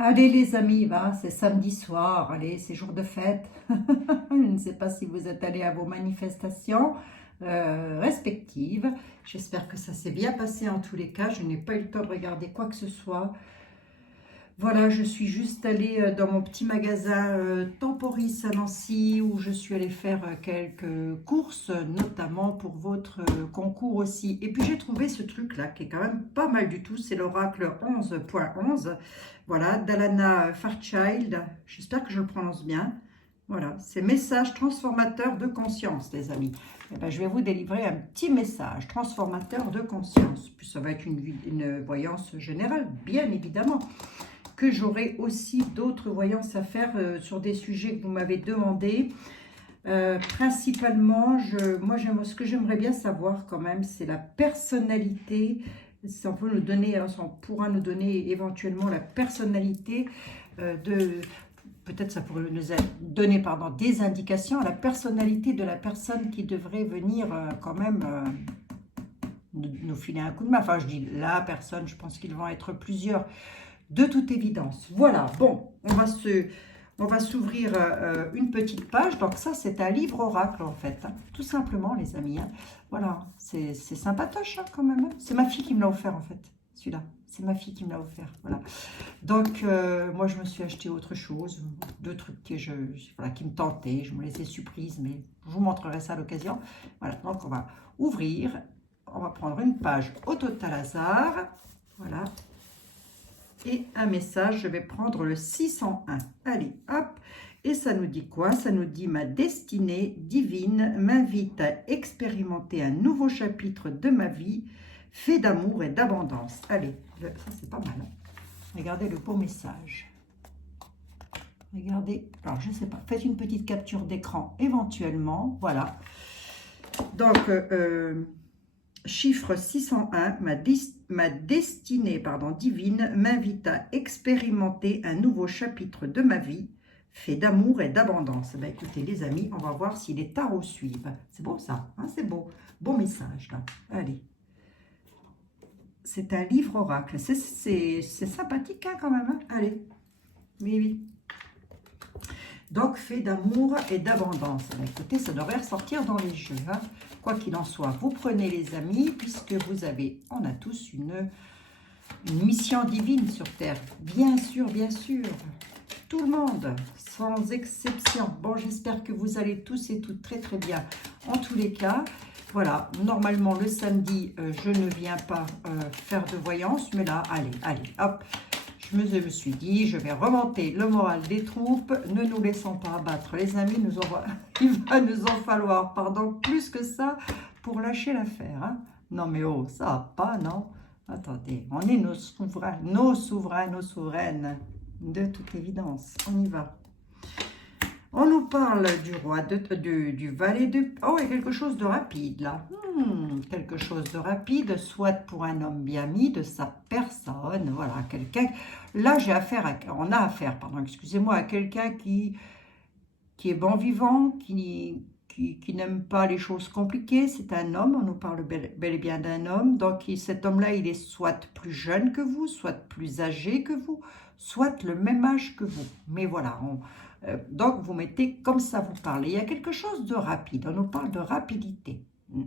Allez les amis, va, c'est samedi soir, allez, c'est jour de fête. Je ne sais pas si vous êtes allés à vos manifestations respectives. J'espère que ça s'est bien passé en tous les cas. Je n'ai pas eu le temps de regarder quoi que ce soit. Voilà, je suis juste allée dans mon petit magasin Temporis à Nancy où je suis allée faire quelques courses, notamment pour votre concours aussi. Et puis j'ai trouvé ce truc-là qui est quand même pas mal du tout, c'est l'oracle 11.11. Voilà, d'Alana Fairchild, j'espère que je le prononce bien. Voilà, c'est message transformateur de conscience, les amis. Eh ben, je vais vous délivrer un petit message transformateur de conscience. Puis ça va être une voyance générale, bien évidemment, que j'aurai aussi d'autres voyances à faire sur des sujets que vous m'avez demandé. Principalement, ce que j'aimerais bien savoir quand même, c'est la personnalité. Si on peut nous donner, on pourra nous donner éventuellement la personnalité peut-être ça pourrait nous donner des indications à la personnalité de la personne qui devrait venir quand même nous filer un coup de main. Enfin, je dis la personne, je pense qu'ils vont être plusieurs. De toute évidence. Voilà, bon, on va s'ouvrir une petite page. Donc ça, c'est un livre oracle en fait, hein, tout simplement les amis. Hein. Voilà, c'est sympatoche hein, quand même. Hein. C'est ma fille qui me l'a offert en fait, celui-là. C'est ma fille qui me l'a offert, voilà. Donc, moi, je me suis acheté autre chose, deux trucs voilà, qui me tentaient. Je me les ai surprises, mais je vous montrerai ça à l'occasion. Voilà, donc on va ouvrir. On va prendre une page au total hasard. Voilà. Et un message, je vais prendre le 601. Allez, hop. Et ça nous dit quoi? Ça nous dit: ma destinée divine m'invite à expérimenter un nouveau chapitre de ma vie, fait d'amour et d'abondance. Allez, ça c'est pas mal. Hein. Regardez le beau message. Regardez, alors je sais pas, faites une petite capture d'écran éventuellement. Voilà. Donc, chiffre 601, ma destinée divine m'invite à expérimenter un nouveau chapitre de ma vie, fait d'amour et d'abondance. Ben, écoutez les amis, on va voir si les tarots suivent. C'est beau ça, hein, c'est beau. Beau message là. Allez. C'est un livre oracle. C'est sympathique hein, quand même. Hein. Allez. Oui, oui. Donc, fait d'amour et d'abondance. Ben, écoutez, ça devrait ressortir dans les jeux. Hein. Quoi qu'il en soit, vous prenez les amis, puisque on a tous une mission divine sur Terre. Bien sûr, tout le monde, sans exception. Bon, j'espère que vous allez tous et toutes très très bien. En tous les cas, voilà, normalement le samedi, je ne viens pas faire de voyance, mais là, allez, hop. Je me suis dit, je vais remonter le moral des troupes. Ne nous laissons pas abattre, les amis. Il va nous en falloir, plus que ça pour lâcher l'affaire. Hein. Non, mais oh, ça va pas, non? Attendez, on est nos souverains, nos souveraines. De toute évidence, on y va. On nous parle du roi, du valet de... Oh, il y a quelque chose de rapide, là. Quelque chose de rapide, soit pour un homme bien mis de sa personne. Voilà, quelqu'un... Là, on a affaire, excusez-moi, à quelqu'un qui est bon vivant, qui n'aime pas les choses compliquées. C'est un homme, on nous parle bel et bien d'un homme. Donc, cet homme-là, il est soit plus jeune que vous, soit plus âgé que vous, soit le même âge que vous. Mais voilà, donc, vous mettez comme ça, vous parlez. Il y a quelque chose de rapide. On nous parle de rapidité. Il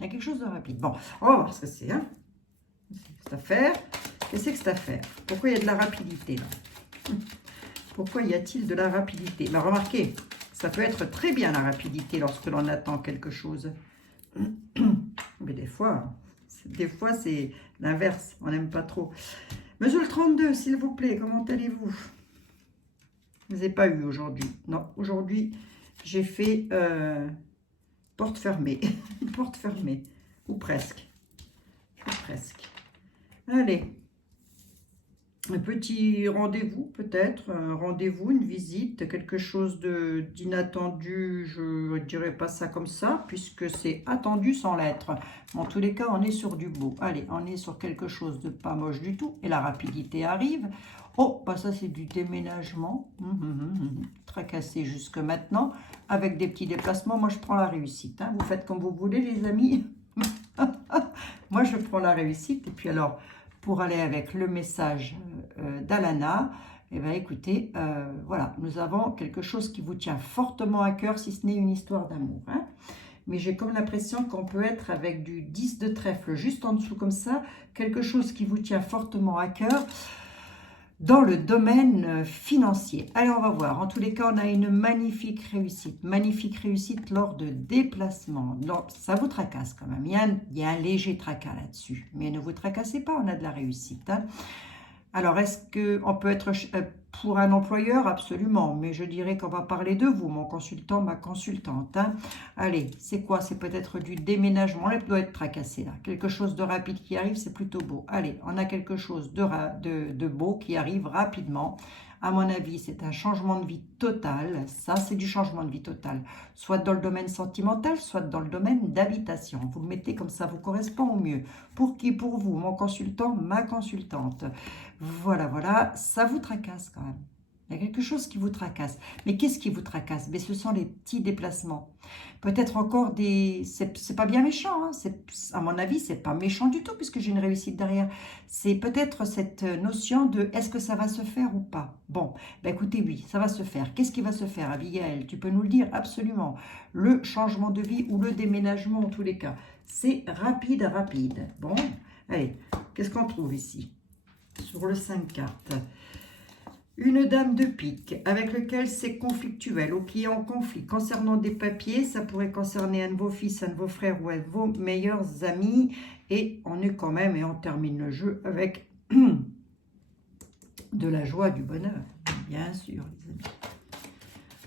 y a quelque chose de rapide. Bon, on va voir ce que c'est. Hein. Cette affaire. Qu'est-ce que c'est que cette affaire? Pourquoi il y a de la rapidité là? Pourquoi y a-t-il de la rapidité? Ben, remarquez, ça peut être très bien la rapidité lorsque l'on attend quelque chose. Mais des fois c'est l'inverse. On n'aime pas trop. Monsieur le 32, s'il vous plaît, comment allez-vous? Je ne les ai pas eu aujourd'hui. Non, aujourd'hui, j'ai fait porte fermée. Porte fermée. Ou presque. Presque. Allez. Un petit rendez-vous peut-être. Un rendez-vous, une visite. Quelque chose d'inattendu. Je ne dirais pas ça comme ça, puisque c'est attendu sans l'être. En tous les cas, on est sur du beau. Allez, on est sur quelque chose de pas moche du tout. Et la rapidité arrive. Oh, bah ça c'est du déménagement, tracassé jusque maintenant, avec des petits déplacements. Moi je prends la réussite, hein. Vous faites comme vous voulez les amis. Moi je prends la réussite. Et puis alors, pour aller avec le message d'Alana, eh bien écoutez, voilà, nous avons quelque chose qui vous tient fortement à cœur, si ce n'est une histoire d'amour, hein. Mais j'ai comme l'impression qu'on peut être avec du 10 de trèfle juste en dessous comme ça, quelque chose qui vous tient fortement à cœur dans le domaine financier. Allez, on va voir. En tous les cas, on a une magnifique réussite lors de déplacements. Donc, ça vous tracasse quand même. Il y a un léger tracas là-dessus. Mais ne vous tracassez pas, on a de la réussite, hein. Alors, est-ce qu'on peut être pour un employeur? Absolument, mais je dirais qu'on va parler de vous, mon consultant, ma consultante, hein. Allez, c'est quoi? C'est peut-être du déménagement, on doit être tracassé là. Quelque chose de rapide qui arrive, c'est plutôt beau. Allez, on a quelque chose de beau qui arrive rapidement. À mon avis, c'est un changement de vie total. Ça, c'est du changement de vie total. Soit dans le domaine sentimental, soit dans le domaine d'habitation. Vous le mettez comme ça vous correspond au mieux. Pour qui? Pour vous, mon consultant, ma consultante. Voilà, voilà, ça vous tracasse quand même. Il y a quelque chose qui vous tracasse. Mais qu'est-ce qui vous tracasse? Mais ce sont les petits déplacements. Peut-être encore des... C'est pas bien méchant, hein. À mon avis, c'est pas méchant du tout puisque j'ai une réussite derrière. C'est peut-être cette notion de est-ce que ça va se faire ou pas? Bon, ben écoutez, oui, ça va se faire. Qu'est-ce qui va se faire, Abigail? Tu peux nous le dire? Absolument. Le changement de vie ou le déménagement en tous les cas. C'est rapide, rapide. Bon, allez, qu'est-ce qu'on trouve ici? Sur le 5 cartes. Une dame de pique avec lequel c'est conflictuel ou qui est en conflit. Concernant des papiers, ça pourrait concerner un de vos fils, un de vos frères ou un de vos meilleurs amis. Et on est quand même, et on termine le jeu avec de la joie, du bonheur. Bien sûr, les amis.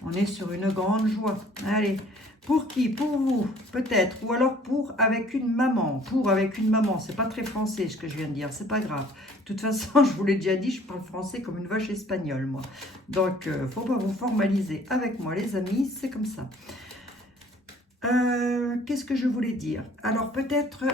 On est sur une grande joie. Allez, pour qui? Pour vous, peut-être. Ou alors pour avec une maman. Pour avec une maman. C'est pas très français ce que je viens de dire. C'est pas grave. De toute façon, je vous l'ai déjà dit, je parle français comme une vache espagnole, moi. Donc, faut pas vous formaliser avec moi, les amis. C'est comme ça. Qu'est-ce que je voulais dire? Alors, peut-être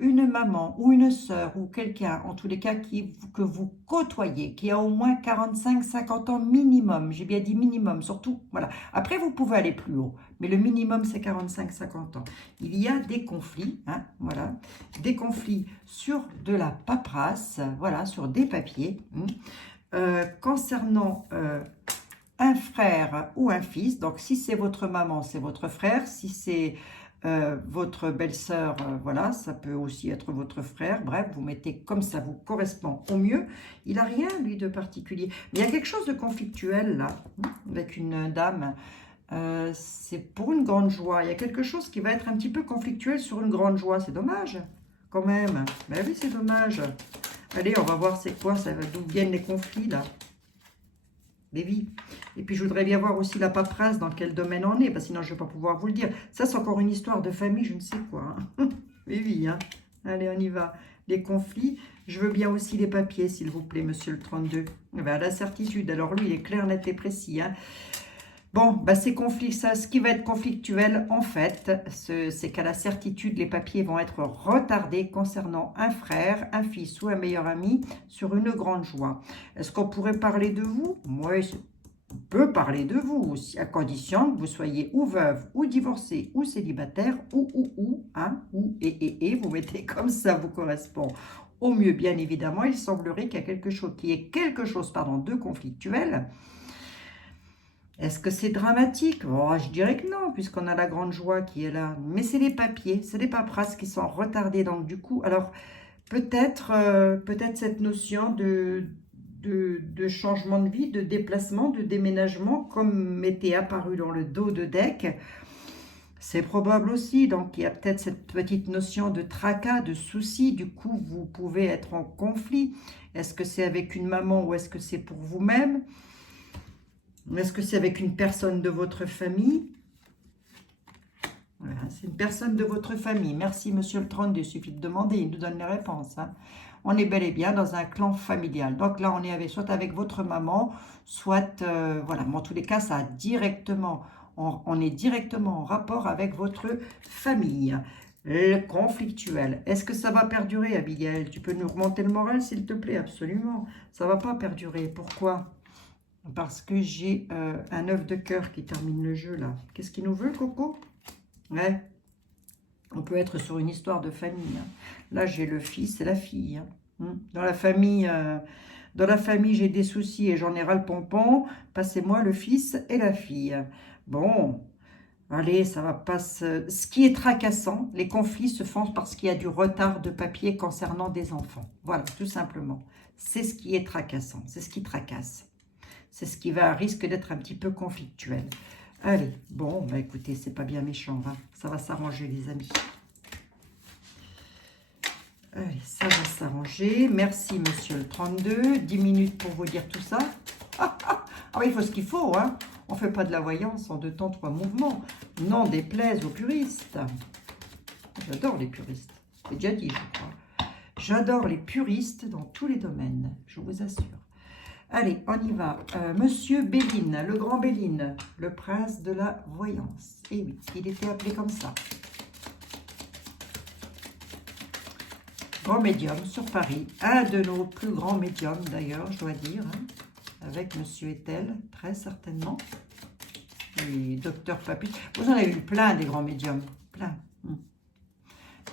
une maman ou une sœur ou quelqu'un, en tous les cas, que vous côtoyez, qui a au moins 45-50 ans minimum. J'ai bien dit minimum, surtout, voilà. Après, vous pouvez aller plus haut, mais le minimum, c'est 45-50 ans. Il y a des conflits, hein, voilà, des conflits sur de la paperasse, voilà, sur des papiers, concernant... un frère ou un fils, donc si c'est votre maman, c'est votre frère, si c'est votre belle-sœur, voilà, ça peut aussi être votre frère, bref, vous mettez comme ça vous correspond au mieux. Il n'a rien, lui, de particulier. Mais il y a quelque chose de conflictuel, là, avec une dame, c'est pour une grande joie. Il y a quelque chose qui va être un petit peu conflictuel sur une grande joie, c'est dommage, quand même. Ben oui, c'est dommage. Allez, on va voir c'est quoi, d'où viennent les conflits, là. Vies. Et puis je voudrais bien voir aussi la paperasse, dans quel domaine on est, parce que sinon je ne vais pas pouvoir vous le dire. Ça, c'est encore une histoire de famille, je ne sais quoi, hein. Oui, hein. Allez, on y va. Les conflits, je veux bien aussi les papiers, s'il vous plaît, monsieur le 32. Ben, la certitude, alors lui, il est clair, net et précis, hein. Bon, ben ces conflits, ça, ce qui va être conflictuel, en fait, c'est qu'à la certitude, les papiers vont être retardés concernant un frère, un fils ou un meilleur ami sur une grande joie. Est-ce qu'on pourrait parler de vous? Oui, on peut parler de vous, à condition que vous soyez ou veuve, ou divorcée, ou célibataire, hein, et, vous mettez comme ça vous correspond au mieux, bien évidemment. Il semblerait qu'il y a quelque chose, de conflictuel. Est-ce que c'est dramatique? Oh, je dirais que non, puisqu'on a la grande joie qui est là. Mais c'est les papiers, c'est les paperasses qui sont retardées. Donc du coup, alors peut-être cette notion de changement de vie, de déplacement, de déménagement, comme m'était apparu dans le dos de deck, c'est probable aussi. Donc il y a peut-être cette petite notion de tracas, de soucis. Du coup, vous pouvez être en conflit. Est-ce que c'est avec une maman ou est-ce que c'est pour vous-même? Est-ce que c'est avec une personne de votre famille? Voilà, c'est une personne de votre famille. Merci, monsieur le 32. Il suffit de demander, il nous donne les réponses, hein. On est bel et bien dans un clan familial. Donc là, on est soit avec votre maman, soit, voilà. Mais en tous les cas, ça a directement, on est directement en rapport avec votre famille. Le conflictuel. Est-ce que ça va perdurer, Abigail? Tu peux nous remonter le moral, s'il te plaît? Absolument. Ça ne va pas perdurer. Pourquoi? Parce que j'ai un œuf de cœur qui termine le jeu, là. Qu'est-ce qu'il nous veut, Coco? Ouais. On peut être sur une histoire de famille, hein. Là, j'ai le fils et la fille, hein. Dans la famille Dans la famille, j'ai des soucis et j'en ai ras le pompon. Passez-moi le fils et la fille. Bon, allez, ça va pas se... Ce qui est tracassant, les conflits se font parce qu'il y a du retard de papier concernant des enfants. Voilà, tout simplement. C'est ce qui est tracassant, c'est ce qui tracasse. C'est ce qui va à risque d'être un petit peu conflictuel. Allez, bon, bah écoutez, c'est pas bien méchant, hein. Ça va s'arranger, les amis. Allez, ça va s'arranger. Merci, monsieur le 32. 10 minutes pour vous dire tout ça. Ah oui, il faut ce qu'il faut, hein. On ne fait pas de la voyance en 2 temps, 3 mouvements. Non, déplaise aux puristes. J'adore les puristes. J'ai déjà dit, je crois. J'adore les puristes dans tous les domaines, je vous assure. Allez, on y va. Monsieur Béline, le grand Béline, le prince de la voyance. Eh oui, il était appelé comme ça. Grand médium sur Paris. Un de nos plus grands médiums, d'ailleurs, je dois dire. Hein, avec Monsieur Etel, très certainement. Et Docteur Papus. Vous en avez eu plein, des grands médiums. Plein.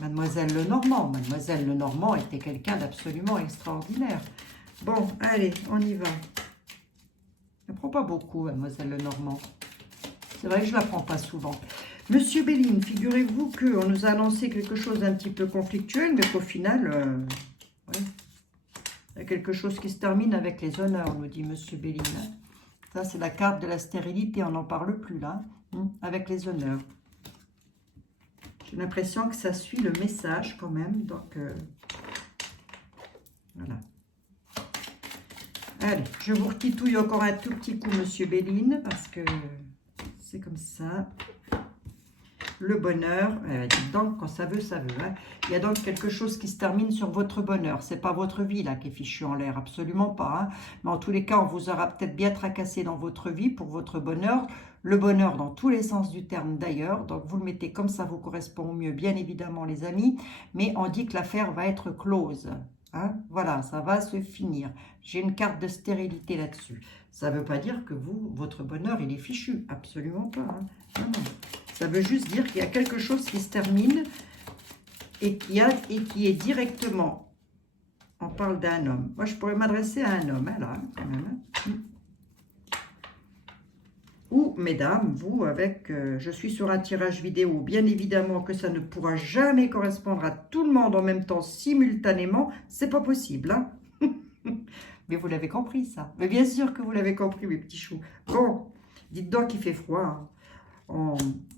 Mademoiselle Lenormand. Mademoiselle Lenormand était quelqu'un d'absolument extraordinaire. Bon, allez, on y va. Je ne prends pas beaucoup, Mademoiselle Lenormand. C'est vrai que je ne la prends pas souvent. Monsieur Béline, figurez-vous qu'on nous a annoncé quelque chose d'un petit peu conflictuel, mais qu'au final, ouais, il y a quelque chose qui se termine avec les honneurs, nous dit Monsieur Béline. Ça, c'est la carte de la stérilité, on n'en parle plus là, avec les honneurs. J'ai l'impression que ça suit le message quand même, donc voilà. Allez, je vous retitouille encore un tout petit coup, Monsieur Béline, parce que c'est comme ça. Le bonheur, dites donc, quand ça veut, ça veut. Hein. Il y a donc quelque chose qui se termine sur votre bonheur. Ce n'est pas votre vie là qui est fichue en l'air, absolument pas. Hein. Mais en tous les cas, on vous aura peut-être bien tracassé dans votre vie pour votre bonheur. Le bonheur dans tous les sens du terme d'ailleurs. Donc vous le mettez comme ça vous correspond au mieux, bien évidemment les amis. Mais on dit que l'affaire va être close. Hein, voilà, ça va se finir. J'ai une carte de stérilité là-dessus. Ça ne veut pas dire que votre bonheur, il est fichu. Absolument pas. Hein. Non, non. Ça veut juste dire qu'il y a quelque chose qui se termine et qui est directement... On parle d'un homme. Moi, je pourrais m'adresser à un homme, hein, là, quand même. Hein. Ou, mesdames, vous, avec... je suis sur un tirage vidéo. Bien évidemment que ça ne pourra jamais correspondre à tout le monde en même temps, simultanément. C'est pas possible, hein. Mais vous l'avez compris, ça. Mais bien sûr que vous l'avez compris, mes petits choux. Bon, dites donc qu'il fait froid, hein.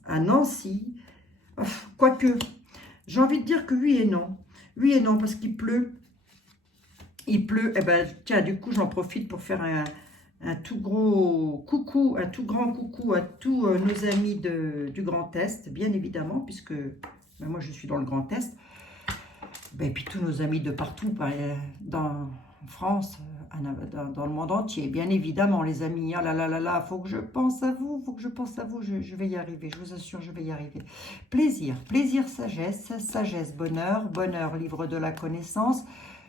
À Nancy, quoique, j'ai envie de dire que oui et non. Oui et non, parce qu'il pleut. Il pleut, et ben tiens, du coup, j'en profite pour faire un tout gros coucou, un tout grand coucou à tous nos amis du Grand Est, bien évidemment, puisque ben, moi, je suis dans le Grand Est. Ben, et puis tous nos amis de partout, dans France, dans le monde entier, bien évidemment, les amis. Ah là là là là, faut que je pense à vous, faut que je pense à vous, je vais y arriver, je vous assure, je vais y arriver. Plaisir, plaisir, sagesse, sagesse, bonheur, bonheur, livre de la connaissance,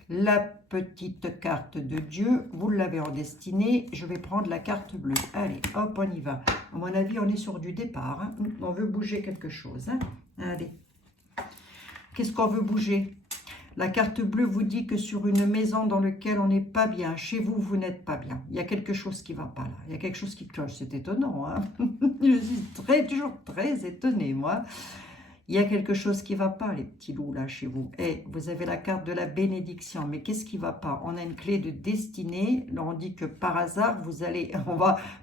la petite carte de Dieu, vous l'avez en destinée, je vais prendre la carte bleue. Allez, hop, on y va. À mon avis, on est sur du départ, hein. On veut bouger quelque chose, hein. Allez. Qu'est-ce qu'on veut bouger ? La carte bleue vous dit que sur une maison dans laquelle on n'est pas bien, chez vous, vous n'êtes pas bien. Il y a quelque chose qui ne va pas là. Il y a quelque chose qui cloche. C'est étonnant, hein. Je suis toujours très étonnée, moi. Il y a quelque chose qui ne va pas, les petits loups, là, chez vous. Et vous avez la carte de la bénédiction. Mais qu'est-ce qui ne va pas? On a une clé de destinée. Là, on dit que par hasard,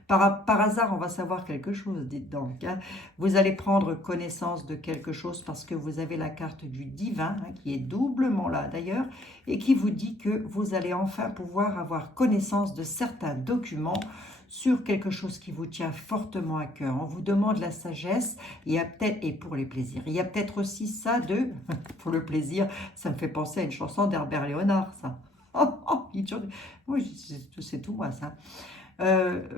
par hasard, on va savoir quelque chose, dites donc. Hein. Vous allez prendre connaissance de quelque chose parce que vous avez la carte du divin, hein, qui est doublement là, d'ailleurs, et qui vous dit que vous allez enfin pouvoir avoir connaissance de certains documents sur quelque chose qui vous tient fortement à cœur. On vous demande la sagesse, il y a peut-être, et pour les plaisirs, il y a peut-être aussi ça de, pour le plaisir, ça me fait penser à une chanson d'Herbert Léonard, ça. Oui, c'est tout moi, ça.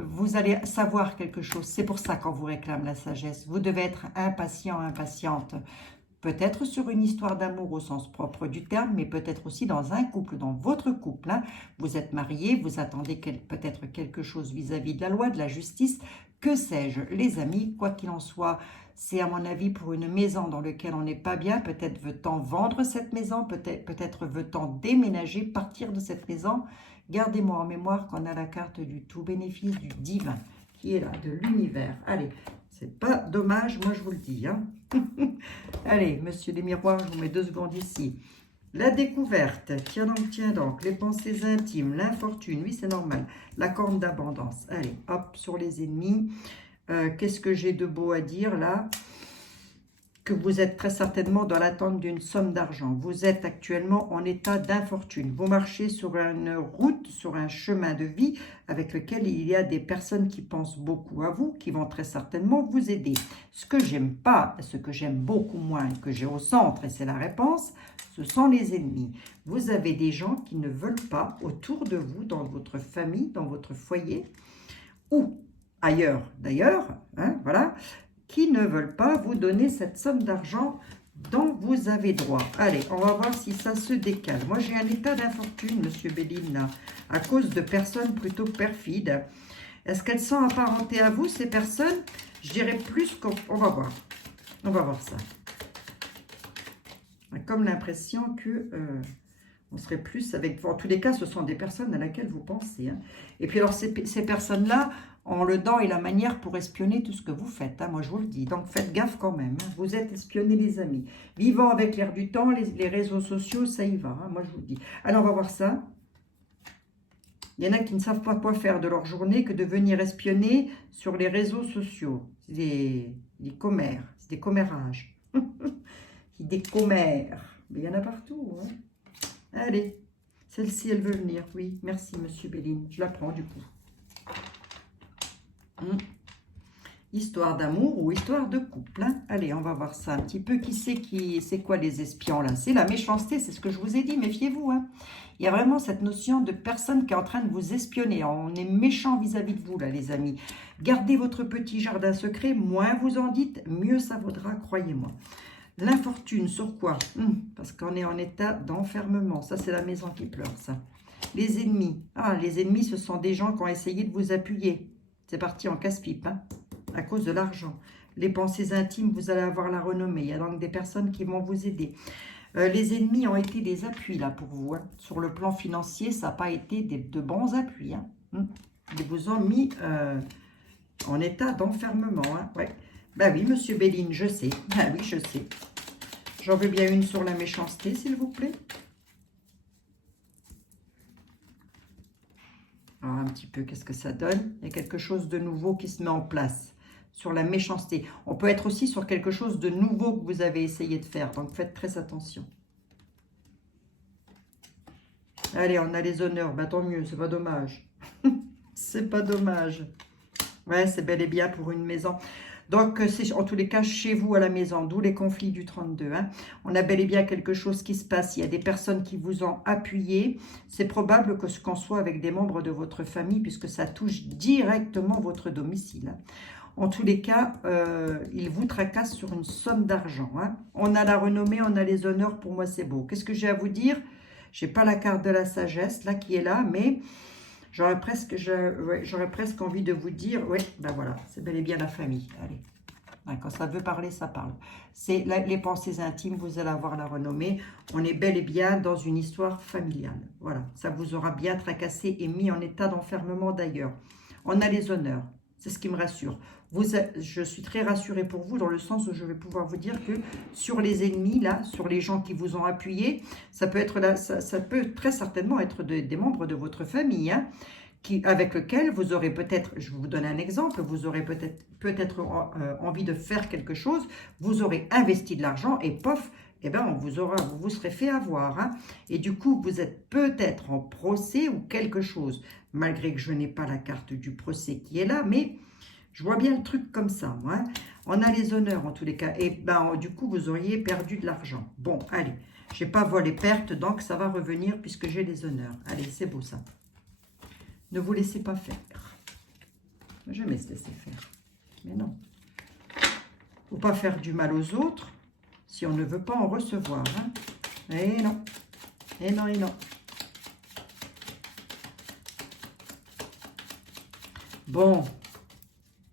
Vous allez savoir quelque chose, c'est pour ça qu'on vous réclame la sagesse. Vous devez être impatient, impatiente. Peut-être sur une histoire d'amour au sens propre du terme, mais peut-être aussi dans un couple, dans votre couple. Hein. Vous êtes marié, vous attendez peut-être quelque chose vis-à-vis de la loi, de la justice. Que sais-je, les amis, quoi qu'il en soit, c'est à mon avis pour une maison dans laquelle on n'est pas bien. Peut-être veut-on vendre cette maison, peut-être veut-on déménager, partir de cette maison. Gardez-moi en mémoire qu'on a la carte du tout bénéfice du divin qui est là, de l'univers. Allez, c'est pas dommage, moi je vous le dis. Hein. Allez, monsieur les miroirs, je vous mets 2 secondes ici. La découverte, tiens donc, les pensées intimes, l'infortune, oui c'est normal, la corne d'abondance. Allez, hop, sur les ennemis. Qu'est-ce que j'ai de beau à dire là? Que vous êtes très certainement dans l'attente d'une somme d'argent. Vous êtes actuellement en état d'infortune. Vous marchez sur une route, sur un chemin de vie avec lequel il y a des personnes qui pensent beaucoup à vous, qui vont très certainement vous aider. Ce que j'aime pas, ce que j'aime beaucoup moins, que j'ai au centre, et c'est la réponse, ce sont les ennemis. Vous avez des gens qui ne veulent pas autour de vous, dans votre famille, dans votre foyer, ou ailleurs d'ailleurs, hein, voilà, qui ne veulent pas vous donner cette somme d'argent dont vous avez droit. Allez, on va voir si ça se décale. Moi, j'ai un état d'infortune, monsieur Béline, là, à cause de personnes plutôt perfides. Est-ce qu'elles sont apparentées à vous, ces personnes? Je dirais plus qu'on va voir. On va voir ça. On a comme l'impression que... on serait plus avec... En tous les cas, ce sont des personnes à laquelle vous pensez. Hein. Et puis alors, ces personnes-là ont le dent et la manière pour espionner tout ce que vous faites. Hein, moi, je vous le dis. Donc, faites gaffe quand même. Hein. Vous êtes espionnés, les amis. Vivant avec l'air du temps, les réseaux sociaux, ça y va. Hein, moi, je vous le dis. Alors, on va voir ça. Il y en a qui ne savent pas quoi faire de leur journée que de venir espionner sur les réseaux sociaux. C'est des commères. C'est des commérages. Des commères. Mais il y en a partout. Hein. Allez, celle-ci, elle veut venir. Oui, merci, monsieur Béline. Je la prends, du coup. Histoire d'amour ou histoire de couple. Hein. Allez, on va voir ça un petit peu. C'est quoi les espions, là? C'est la méchanceté, c'est ce que je vous ai dit. Méfiez-vous. Hein. Il y a vraiment cette notion de personne qui est en train de vous espionner. On est méchant vis-à-vis de vous, là, les amis. Gardez votre petit jardin secret. Moins vous en dites, mieux ça vaudra, croyez-moi. L'infortune, sur quoi? Parce qu'on est en état d'enfermement. Ça, c'est la maison qui pleure, ça. Les ennemis. Ah, les ennemis, ce sont des gens qui ont essayé de vous appuyer. C'est parti en casse-pipe, hein, à cause de l'argent. Les pensées intimes, vous allez avoir la renommée. Il y a donc des personnes qui vont vous aider. Les ennemis ont été des appuis, là, pour vous. Hein. Sur le plan financier, ça n'a pas été de bons appuis. Hein. Ils vous ont mis en état d'enfermement. Hein. Ouais. Ben oui, monsieur Béline, je sais. Ben oui, je sais. J'en veux bien une sur la méchanceté, s'il vous plaît. Alors, un petit peu, qu'est-ce que ça donne? Il y a quelque chose de nouveau qui se met en place sur la méchanceté. On peut être aussi sur quelque chose de nouveau que vous avez essayé de faire. Donc, faites très attention. Allez, on a les honneurs. Ben, tant mieux, c'est pas dommage. C'est pas dommage. Ouais, c'est bel et bien pour une maison. Donc, c'est en tous les cas chez vous à la maison, d'où les conflits du 32. Hein. On a bel et bien quelque chose qui se passe. Il y a des personnes qui vous ont appuyé. C'est probable que ce qu'on soit avec des membres de votre famille, puisque ça touche directement votre domicile. Hein. En tous les cas, ils vous tracassent sur une somme d'argent. Hein. On a la renommée, on a les honneurs. Pour moi, c'est beau. Qu'est-ce que j'ai à vous dire? Je n'ai pas la carte de la sagesse, là, qui est là, mais... J'aurais presque envie de vous dire, oui, ben voilà, c'est bel et bien la famille. Allez, ouais, quand ça veut parler, ça parle. C'est les pensées intimes, vous allez avoir la renommée. On est bel et bien dans une histoire familiale. Voilà, ça vous aura bien tracassé et mis en état d'enfermement d'ailleurs. On a les honneurs, c'est ce qui me rassure. Je suis très rassurée pour vous dans le sens où je vais pouvoir vous dire que sur les ennemis, là, sur les gens qui vous ont appuyé, ça peut être là, ça peut très certainement être des membres de votre famille, hein, avec lesquels vous aurez peut-être, je vais vous donner un exemple, vous aurez peut-être envie de faire quelque chose, vous aurez investi de l'argent et pof, eh ben vous vous serez fait avoir. Hein, et du coup, vous êtes peut-être en procès ou quelque chose, malgré que je n'ai pas la carte du procès qui est là, mais... Je vois bien le truc comme ça, moi. Hein. On a les honneurs en tous les cas. Et ben, du coup, vous auriez perdu de l'argent. Bon, allez. Je n'ai pas volé perte, donc ça va revenir puisque j'ai les honneurs. Allez, c'est beau ça. Ne vous laissez pas faire. Jamais se laisser faire. Mais non. Il ne faut pas faire du mal aux autres si on ne veut pas en recevoir. Hein. Et non. Et non, et non. Bon.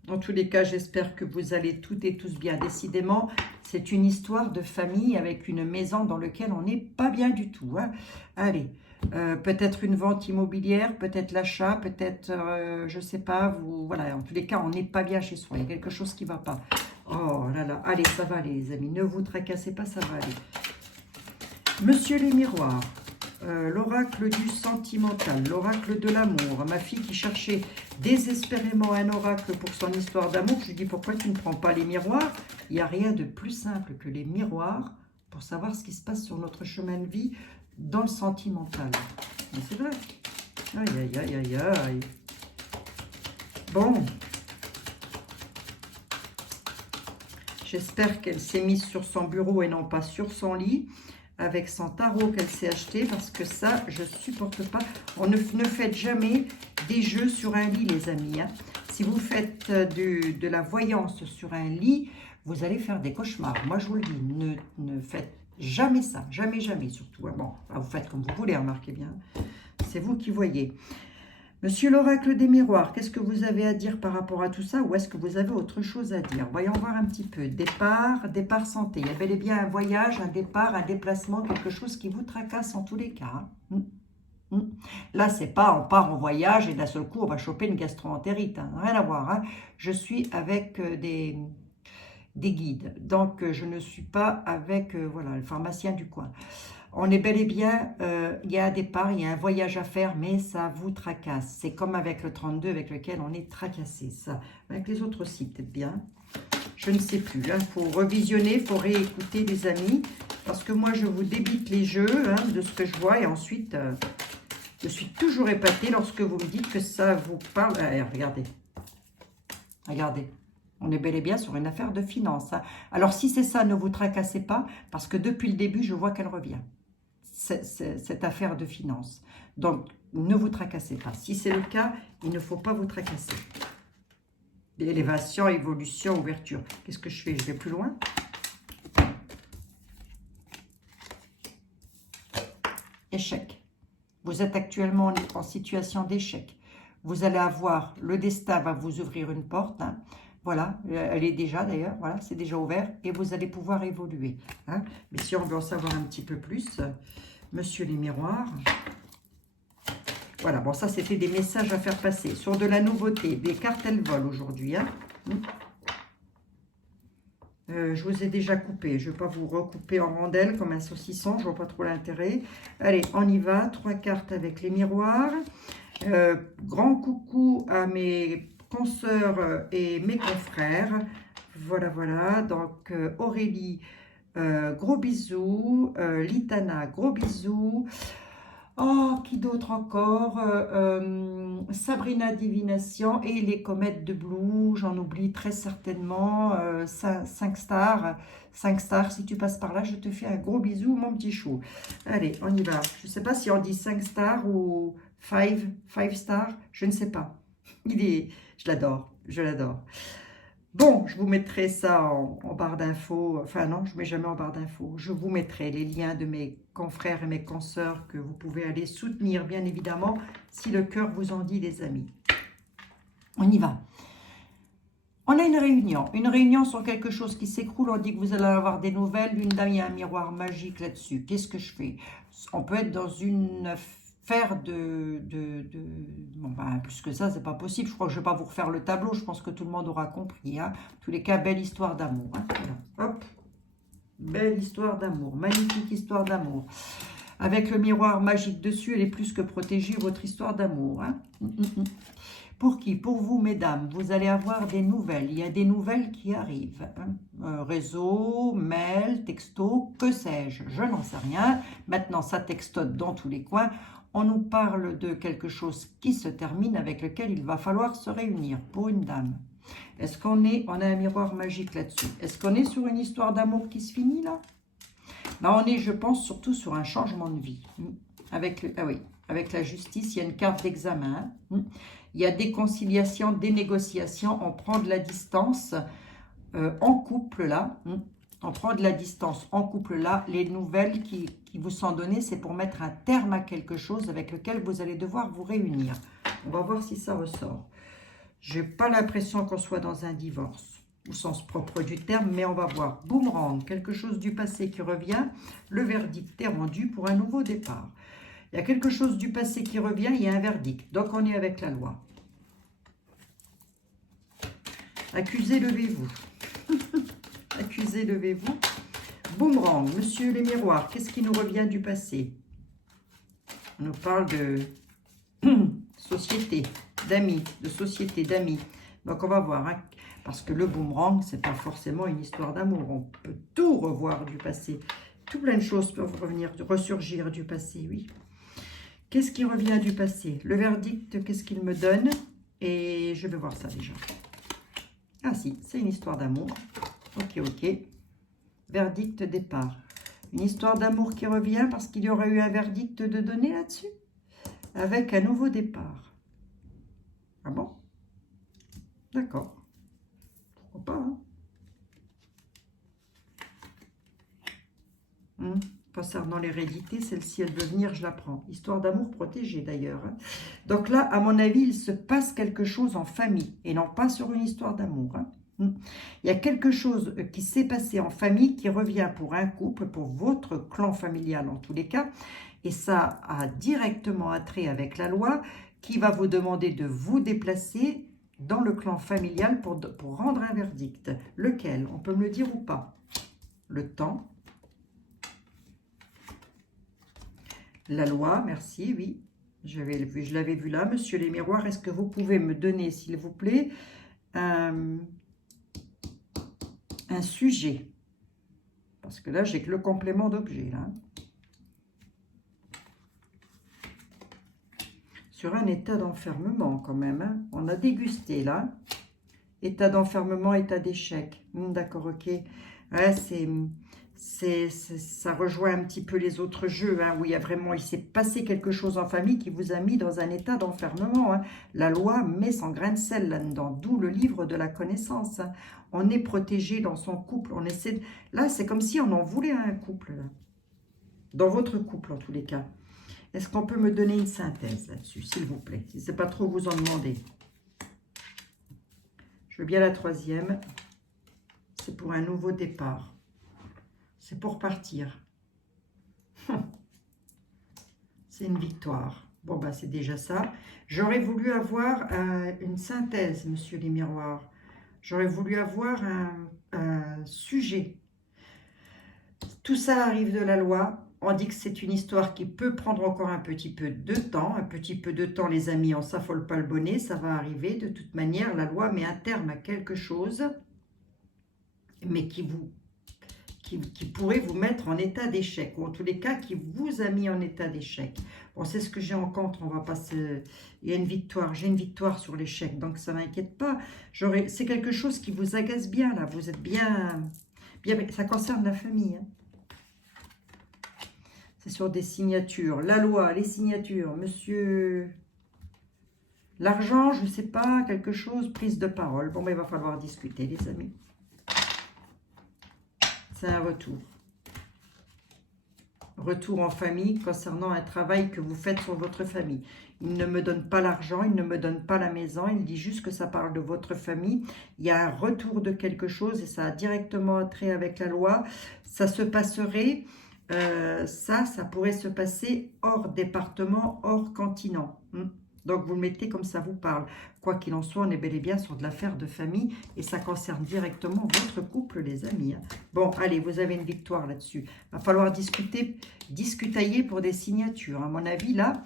En tous les cas, j'espère que vous allez toutes et tous bien. Décidément, c'est une histoire de famille avec une maison dans laquelle on n'est pas bien du tout. Hein. Allez, peut-être une vente immobilière, peut-être l'achat, peut-être, je ne sais pas, vous, voilà, en tous les cas, on n'est pas bien chez soi, il y a quelque chose qui ne va pas. Oh là là, allez, ça va aller les amis, ne vous tracassez pas, ça va aller. Monsieur les miroirs, l'oracle du sentimental, l'oracle de l'amour, ma fille qui cherchait désespérément un oracle pour son histoire d'amour, je lui dis pourquoi tu ne prends pas les miroirs? Il n'y a rien de plus simple que les miroirs pour savoir ce qui se passe sur notre chemin de vie dans le sentimental. Mais c'est vrai. Aïe, aïe, aïe, aïe, aïe. Bon. J'espère qu'elle s'est mise sur son bureau et non pas sur son lit, avec son tarot qu'elle s'est acheté, parce que ça, je ne supporte pas. On ne faites jamais des jeux sur un lit, les amis. Hein. Si vous faites de la voyance sur un lit, vous allez faire des cauchemars. Moi, je vous le dis, ne faites jamais ça. Jamais, jamais, surtout. Bon, vous faites comme vous voulez, remarquez bien. C'est vous qui voyez. Monsieur l'oracle des miroirs, qu'est-ce que vous avez à dire par rapport à tout ça, ou est-ce que vous avez autre chose à dire? Voyons voir un petit peu. Départ santé. Il y a bel et bien un voyage, un départ, un déplacement, quelque chose qui vous tracasse en tous les cas. Là, c'est pas on part en voyage et d'un seul coup, on va choper une gastro-entérite. Hein. Rien à voir. Hein. Je suis avec des guides. Donc, je ne suis pas avec voilà, le pharmacien du coin. On est bel et bien, il y a un départ, il y a un voyage à faire, mais ça vous tracasse. C'est comme avec le 32 avec lequel on est tracassé, ça. Avec les autres aussi, peut-être bien. Je ne sais plus. Il faut revisionner, il faut réécouter, les amis. Parce que moi, je vous débite les jeux hein, de ce que je vois. Et ensuite, je suis toujours épatée lorsque vous me dites que ça vous parle. Regardez. Regardez. On est bel et bien sur une affaire de finance. Hein. Alors, si c'est ça, ne vous tracassez pas. Parce que depuis le début, je vois qu'elle revient. Cette affaire de finance. Donc, ne vous tracassez pas. Si c'est le cas, il ne faut pas vous tracasser. Élévation, évolution, ouverture. Qu'est-ce que je fais? Je vais plus loin. Échec. Vous êtes actuellement en situation d'échec. Vous allez avoir, le destin va vous ouvrir une porte. Hein. Voilà, elle est déjà d'ailleurs, voilà, c'est déjà ouvert. Et vous allez pouvoir évoluer. Hein. Mais si on veut en savoir un petit peu plus... Monsieur les miroirs. Voilà, bon, ça, c'était des messages à faire passer. Sur de la nouveauté, des cartes, elles volent aujourd'hui. Hein. Je vous ai déjà coupé. Je ne vais pas vous recouper en rondelles comme un saucisson. Je ne vois pas trop l'intérêt. Allez, on y va. 3 cartes avec les miroirs. Grand coucou à mes consoeurs et mes confrères. Voilà, voilà. Donc, Aurélie... gros bisous, Litana, gros bisous. Oh, qui d'autre encore? Sabrina Divination et les comètes de Blue, j'en oublie très certainement. 5 stars. 5 stars, si tu passes par là, je te fais un gros bisou, mon petit chou. Allez, on y va. Je ne sais pas si on dit 5 stars ou 5 stars, je ne sais pas. Je l'adore, je l'adore. Bon, je vous mettrai ça en barre d'infos. Enfin non, je ne mets jamais en barre d'infos. Je vous mettrai les liens de mes confrères et mes consoeurs que vous pouvez aller soutenir, bien évidemment, si le cœur vous en dit, les amis. On y va. On a une réunion sur quelque chose qui s'écroule. On dit que vous allez avoir des nouvelles. Une dame, il y a un miroir magique là-dessus. Qu'est-ce que je fais? On peut être dans une... faire bon, ben, plus que ça, c'est pas possible. Je crois que je vais pas vous refaire le tableau. Je pense que tout le monde aura compris. Hein. En tous les cas, belle histoire d'amour. Hein. Voilà. Hop. Belle histoire d'amour. Magnifique histoire d'amour. Avec le miroir magique dessus, elle est plus que protégée, votre histoire d'amour. Hein. Pour qui? Pour vous, mesdames. Vous allez avoir des nouvelles. Il y a des nouvelles qui arrivent. Hein. Réseau, mail, texto, que sais-je? Je n'en sais rien. Maintenant, ça textote dans tous les coins. On nous parle de quelque chose qui se termine, avec lequel il va falloir se réunir pour une dame. Est-ce qu'on a un miroir magique là-dessus? Est-ce qu'on est sur une histoire d'amour qui se finit là? Là, on est, je pense, surtout sur un changement de vie. Avec la justice, il y a une carte d'examen. Il y a des conciliations, des négociations. On prend de la distance en couple là. On prend de la distance en couple là. Les nouvelles qui vous sont données, c'est pour mettre un terme à quelque chose avec lequel vous allez devoir vous réunir. On va voir si ça ressort. Je n'ai pas l'impression qu'on soit dans un divorce, au sens propre du terme, mais on va voir. Boomerang, quelque chose du passé qui revient. Le verdict est rendu pour un nouveau départ. Il y a quelque chose du passé qui revient, il y a un verdict. Donc, on est avec la loi. Accusé, levez-vous. Accusé, levez-vous. Boomerang, monsieur les miroirs, qu'est-ce qui nous revient du passé? On nous parle de société, d'amis, de société, d'amis. Donc, on va voir, hein, parce que le boomerang, c'est pas forcément une histoire d'amour. On peut tout revoir du passé. Tout plein de choses peuvent revenir, ressurgir du passé, oui. Qu'est-ce qui revient du passé? Le verdict, qu'est-ce qu'il me donne? Et je vais voir ça déjà. Ah si, c'est une histoire d'amour. Ok, ok. Verdict départ. Une histoire d'amour qui revient parce qu'il y aura eu un verdict de donner là-dessus. Avec un nouveau départ. Ah bon? D'accord. Pourquoi pas, hein? Concernant l'hérédité, celle-ci, elle veut venir, je la prends. Histoire d'amour protégée, d'ailleurs. Hein. Donc là, à mon avis, il se passe quelque chose en famille, et non pas sur une histoire d'amour. Hein. Il y a quelque chose qui s'est passé en famille, qui revient pour un couple, pour votre clan familial en tous les cas, et ça a directement attrait avec la loi, qui va vous demander de vous déplacer dans le clan familial pour rendre un verdict. Lequel? On peut me le dire ou pas? Le temps. La loi, merci, oui. Je l'avais vu là. Monsieur les miroirs, est-ce que vous pouvez me donner, s'il vous plaît, un sujet? Parce que là, j'ai que le complément d'objet, là. Sur un état d'enfermement, quand même. Hein. On a dégusté, là. État d'enfermement, état d'échec. D'accord, ok. Ouais, ça rejoint un petit peu les autres jeux, hein, où il s'est passé quelque chose en famille qui vous a mis dans un état d'enfermement. Hein. La loi met son grain de sel là-dedans, d'où le livre de la connaissance. Hein. On est protégé dans son couple. On essaie Là, c'est comme si on en voulait à un couple. Là. Dans votre couple, en tous les cas. Est-ce qu'on peut me donner une synthèse là-dessus, s'il vous plaît? Si ce n'est pas trop vous en demander. Je veux bien la troisième. C'est pour un nouveau départ. C'est pour partir. C'est une victoire. Bon, bah, c'est déjà ça. J'aurais voulu avoir une synthèse, monsieur les miroirs. J'aurais voulu avoir un sujet. Tout ça arrive de la loi. On dit que c'est une histoire qui peut prendre encore un petit peu de temps. Un petit peu de temps, les amis, on ne s'affole pas le bonnet. Ça va arriver. De toute manière, la loi met un terme à quelque chose, mais qui pourrait vous mettre en état d'échec, ou en tous les cas, qui vous a mis en état d'échec. Bon, c'est ce que j'ai en contre, on va pas se... Il y a une victoire, j'ai une victoire sur l'échec, donc ça ne m'inquiète pas. C'est quelque chose qui vous agace bien, là, vous êtes bien... Ça concerne la famille. Hein. C'est sur des signatures. La loi, les signatures, monsieur... L'argent, je ne sais pas, quelque chose, prise de parole. Bon, ben, il va falloir discuter, les amis. C'est un retour. Retour en famille concernant un travail que vous faites sur votre famille. Il ne me donne pas l'argent, il ne me donne pas la maison, il dit juste que ça parle de votre famille. Il y a un retour de quelque chose et ça a directement trait avec la loi. Ça se passerait, ça pourrait se passer hors département, hors continent. Donc, vous le mettez comme ça vous parle. Quoi qu'il en soit, on est bel et bien sur de l'affaire de famille et ça concerne directement votre couple, les amis. Hein. Bon, allez, vous avez une victoire là-dessus. Il va falloir discutailler pour des signatures. À mon avis, là,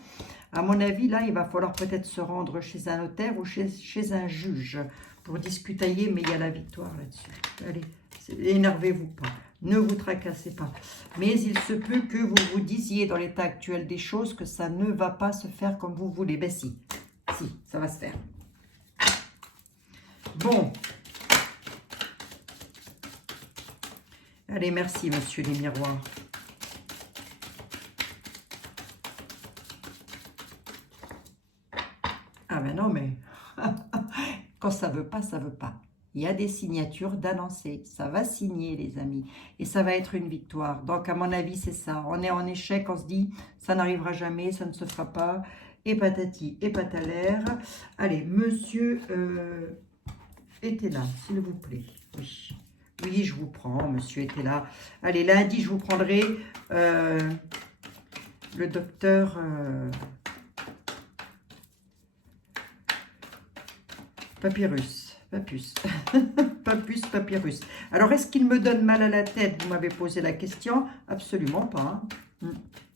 il va falloir peut-être se rendre chez un notaire ou chez un juge pour discutailler, mais il y a la victoire là-dessus. Allez, énervez-vous pas. Ne vous tracassez pas. Mais il se peut que vous vous disiez dans l'état actuel des choses que ça ne va pas se faire comme vous voulez. Ben si, ça va se faire. Bon. Allez, merci, monsieur les miroirs. Ah ben non, mais quand ça veut pas, ça veut pas. Il y a des signatures d'annoncer. Ça va signer, les amis. Et ça va être une victoire. Donc, à mon avis, c'est ça. On est en échec, on se dit, ça n'arrivera jamais, ça ne se fera pas. Et patati, et patalaire. Allez, monsieur était là, s'il vous plaît. Oui. Oui, je vous prends, monsieur était là. Allez, lundi, je vous prendrai le docteur Papyrus. Papyrus. Alors, est-ce qu'il me donne mal à la tête? Vous m'avez posé la question. Absolument pas. Hein.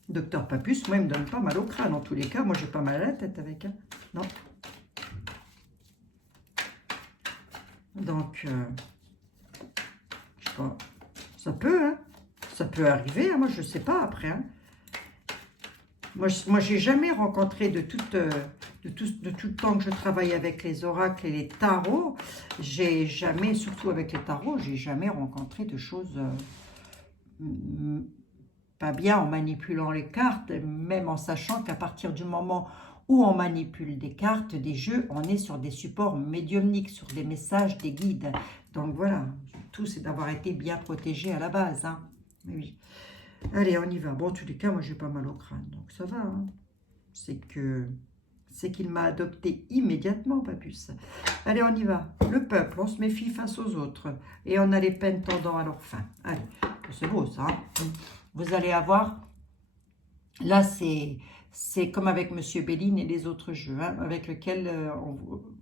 Docteur Papus, moi, il ne me donne pas mal au crâne. En tous les cas, moi, j'ai pas mal à la tête avec. Hein. Non. Donc, je sais pas. Ça peut, hein. Ça peut arriver. Hein. Moi, je ne sais pas après. Hein. Moi j'ai jamais rencontré de tout le temps que je travaille avec les oracles et les tarots, j'ai jamais, surtout avec les tarots, j'ai jamais rencontré de choses pas bien en manipulant les cartes, même en sachant qu'à partir du moment où on manipule des cartes, des jeux, on est sur des supports médiumniques, sur des messages, des guides. Donc voilà, tout c'est d'avoir été bien protégé à la base. Hein. Oui. Allez, on y va. Bon, en tous les cas, moi, j'ai pas mal au crâne, donc ça va. Hein. C'est qu'il m'a adopté immédiatement, Papus. Allez, on y va. Le peuple, on se méfie face aux autres. Et on a les peines tendant à leur fin. Allez, c'est beau, ça. Hein. Vous allez avoir... Là, c'est comme avec Monsieur Béline et les autres jeux, hein, avec lesquels,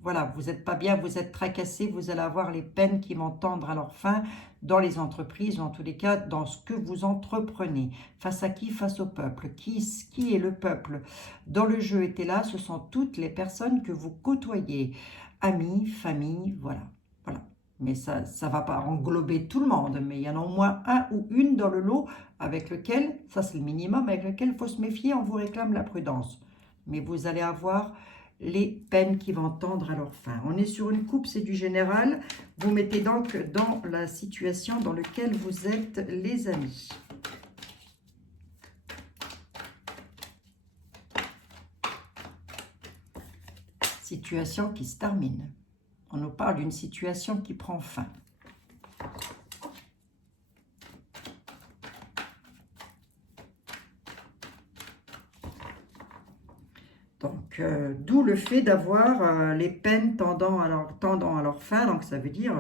voilà, vous n'êtes pas bien, vous êtes tracassé, vous allez avoir les peines qui vont tendre à leur fin dans les entreprises, ou en tous les cas, dans ce que vous entreprenez. Face à qui? Face au peuple. Qui est le peuple? Dans le jeu était là, ce sont toutes les personnes que vous côtoyez. Amis, famille, voilà. Voilà. Mais ça ne va pas englober tout le monde, mais il y en a au moins un ou une dans le lot avec lequel, ça c'est le minimum, avec lequel il faut se méfier, on vous réclame la prudence. Mais vous allez avoir les peines qui vont tendre à leur fin. On est sur une coupe, c'est du général. Vous mettez donc dans la situation dans laquelle vous êtes, les amis. Situation qui se termine. On nous parle d'une situation qui prend fin. Donc, d'où le fait d'avoir les peines tendant à leur fin. Donc, ça veut dire,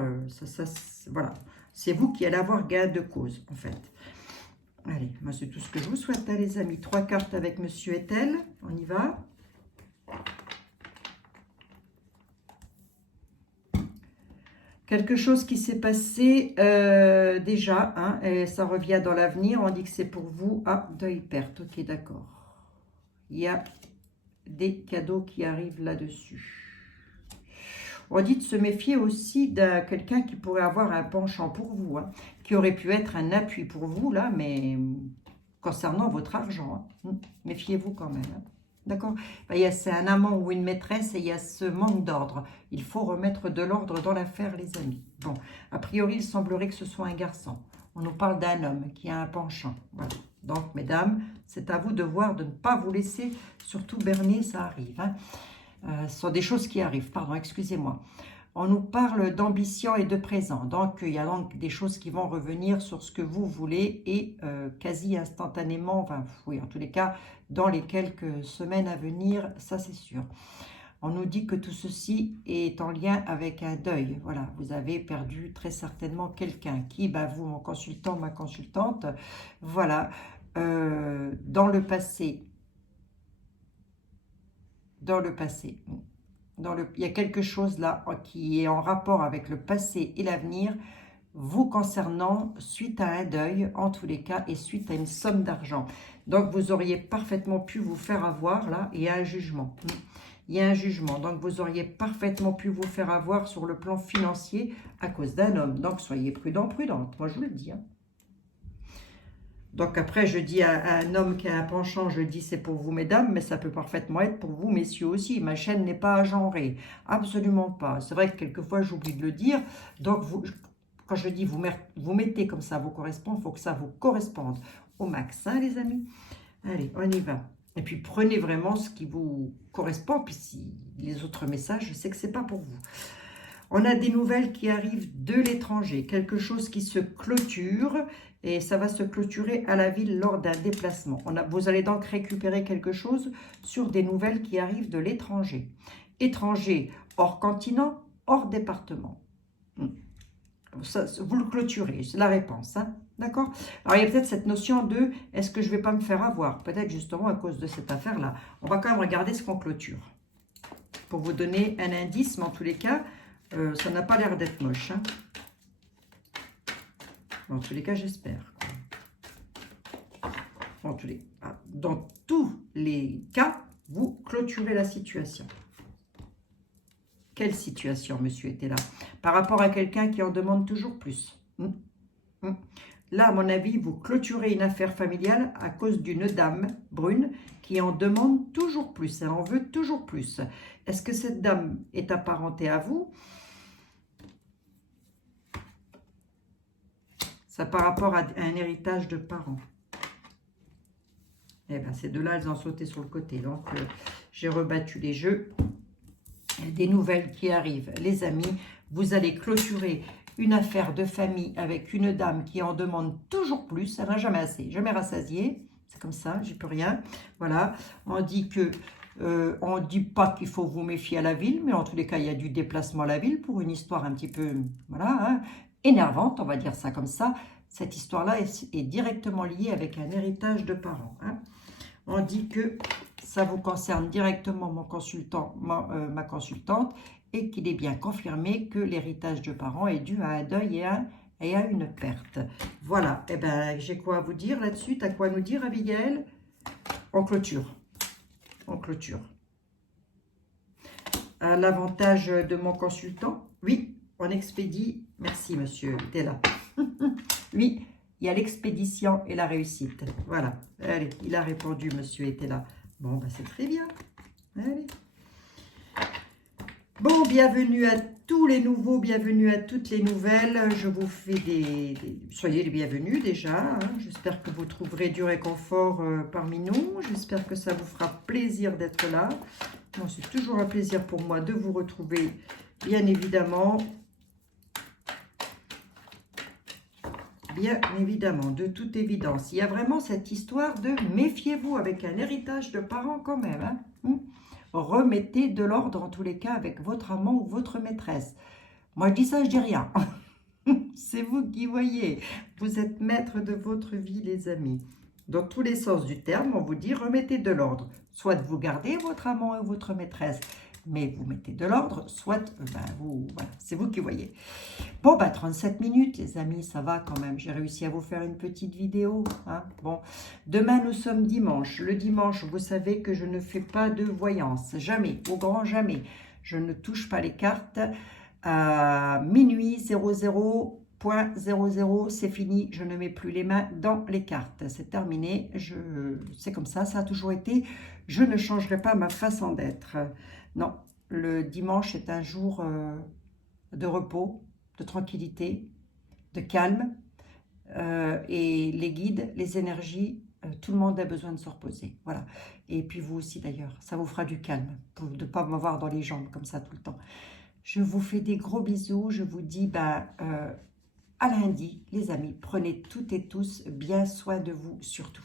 voilà, c'est vous qui allez avoir gain de cause, en fait. Allez, moi, c'est tout ce que je vous souhaite, hein, les amis. 3 cartes avec Monsieur Ethel. On y va. Quelque chose qui s'est passé déjà, hein, et ça revient dans l'avenir. On dit que c'est pour vous. Ah, deuil, perte. Ok, d'accord. Il y a des cadeaux qui arrivent là-dessus. On dit de se méfier aussi de quelqu'un qui pourrait avoir un penchant pour vous, hein, qui aurait pu être un appui pour vous, là, mais concernant votre argent. Hein. Méfiez-vous quand même. Hein. D'accord? C'est un amant ou une maîtresse et il y a ce manque d'ordre. Il faut remettre de l'ordre dans l'affaire, les amis. Bon, a priori, il semblerait que ce soit un garçon. On nous parle d'un homme qui a un penchant. Voilà. Donc, mesdames, c'est à vous de voir, de ne pas vous laisser, surtout berner, ça arrive. Hein. Ce sont des choses qui arrivent, pardon, excusez-moi. On nous parle d'ambition et de présent. Donc, il y a donc des choses qui vont revenir sur ce que vous voulez et quasi instantanément, enfin, oui, en tous les cas, dans les quelques semaines à venir, ça c'est sûr. On nous dit que tout ceci est en lien avec un deuil. Voilà, vous avez perdu très certainement quelqu'un qui, vous, mon consultant, ma consultante, voilà, dans le passé, il y a quelque chose là qui est en rapport avec le passé et l'avenir, vous concernant suite à un deuil, en tous les cas, et suite à une somme d'argent. Donc, vous auriez parfaitement pu vous faire avoir là, et un jugement. Il y a un jugement, donc vous auriez parfaitement pu vous faire avoir sur le plan financier à cause d'un homme. Donc, soyez prudent, prudente, moi je vous le dis. Hein. Donc après, je dis à un homme qui a un penchant, je dis c'est pour vous, mesdames, mais ça peut parfaitement être pour vous, messieurs aussi. Ma chaîne n'est pas agenrée, absolument pas. C'est vrai que quelquefois, j'oublie de le dire. Donc, quand je dis vous mettez comme ça vous correspond, il faut que ça vous corresponde au max, hein, les amis. Allez, on y va. Et puis, prenez vraiment ce qui vous correspond. Puis, si les autres messages, je sais que ce n'est pas pour vous. On a des nouvelles qui arrivent de l'étranger, quelque chose qui se clôture et ça va se clôturer à la ville lors d'un déplacement. Vous allez donc récupérer quelque chose sur des nouvelles qui arrivent de l'étranger. Étranger hors continent, hors département. Ça, vous le clôturez, c'est la réponse. Hein. D'accord? Alors, il y a peut-être cette notion de « est-ce que je ne vais pas me faire avoir ?» Peut-être justement à cause de cette affaire-là. On va quand même regarder ce qu'on clôture. Pour vous donner un indice, mais en tous les cas, ça n'a pas l'air d'être moche. Hein. En tous les cas, j'espère. Dans tous les cas, vous clôturez la situation. Quelle situation, monsieur, était là? Par rapport à quelqu'un qui en demande toujours plus. Là, à mon avis, vous clôturez une affaire familiale à cause d'une dame brune qui en demande toujours plus. Elle en veut toujours plus. Est-ce que cette dame est apparentée à vous? Ça par rapport à un héritage de parents. Eh bien, ces deux-là, elles ont sauté sur le côté. Donc, j'ai rebattu les jeux. Des nouvelles qui arrivent. Les amis, vous allez clôturer une affaire de famille avec une dame qui en demande toujours plus. Elle n'a jamais assez, jamais rassasiée. C'est comme ça, j'y peux rien. Voilà, on dit que, on ne dit pas qu'il faut vous méfier à la ville, mais en tous les cas, il y a du déplacement à la ville pour une histoire un petit peu, voilà, hein, énervante, on va dire ça comme ça. Cette histoire-là est directement liée avec un héritage de parents. Hein. On dit que ça vous concerne directement mon consultant, ma consultante, et qu'il est bien confirmé que l'héritage de parents est dû à un deuil et à une perte. Voilà, eh ben, j'ai quoi à vous dire là-dessus? T'as quoi à nous dire, Abigail? On clôture. On clôture. L'avantage de mon consultant, oui, on expédie. Merci, monsieur, t'es là. Oui, il y a l'expédition et la réussite. Voilà, allez, il a répondu, monsieur était là. Bon, ben c'est très bien. Allez. Bon, bienvenue à tous les nouveaux, bienvenue à toutes les nouvelles. Je vous fais soyez les bienvenus déjà. Hein. J'espère que vous trouverez du réconfort parmi nous. J'espère que ça vous fera plaisir d'être là. Bon, c'est toujours un plaisir pour moi de vous retrouver, bien évidemment. Bien évidemment, de toute évidence. Il y a vraiment cette histoire de méfiez-vous avec un héritage de parents quand même. Hein. Remettez de l'ordre en tous les cas avec votre amant ou votre maîtresse. Moi je dis ça, je dis rien. C'est vous qui voyez. Vous êtes maître de votre vie, les amis. Dans tous les sens du terme, on vous dit remettez de l'ordre. Soit vous gardez votre amant ou votre maîtresse, mais vous mettez de l'ordre, soit voilà, c'est vous qui voyez. Bon, 37 minutes, les amis, ça va quand même. J'ai réussi à vous faire une petite vidéo. Hein. Bon, demain, nous sommes dimanche. Le dimanche, vous savez que je ne fais pas de voyance. Jamais, au grand jamais. Je ne touche pas les cartes. À minuit 00.00, c'est fini. Je ne mets plus les mains dans les cartes. C'est terminé. C'est comme ça a toujours été. Je ne changerai pas ma façon d'être. Non, le dimanche est un jour de repos, de tranquillité, de calme. Et les guides, les énergies, tout le monde a besoin de se reposer. Voilà. Et puis vous aussi d'ailleurs, ça vous fera du calme, de ne pas m'avoir dans les jambes comme ça tout le temps. Je vous fais des gros bisous. Je vous dis à lundi, les amis. Prenez toutes et tous bien soin de vous surtout.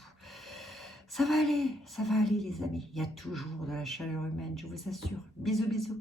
Ça va aller les amis. Il y a toujours de la chaleur humaine, je vous assure. Bisous, bisous.